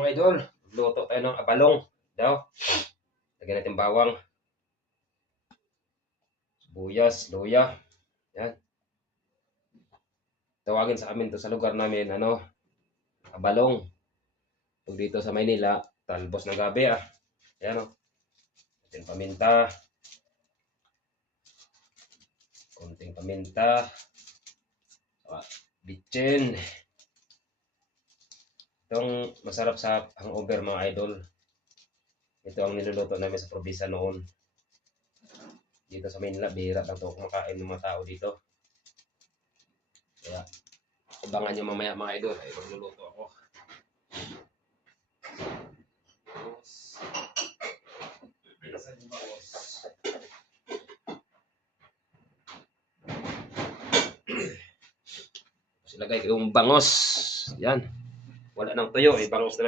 mga idol, luto tayo ng abalong daw. Lagyan natin bawang, sibuyas, luya. Yan. Tawagin sa amin to sa lugar namin, abalong. Pag dito sa Maynila, talbos ng gabi Yan Konting paminta. Konting paminta. Bitchin. Itong masarap sa hangover mga idol. Ito ang niluluto namin sa probinsya noon. Dito sa Manila, bihira lang ito kumakain ng mga tao dito. Kaya, abangan nyo mamaya mga idol. Ay, magluluto ako. Ilagay yung bangos. Yan. Wala nang tuyo, bangos na lang.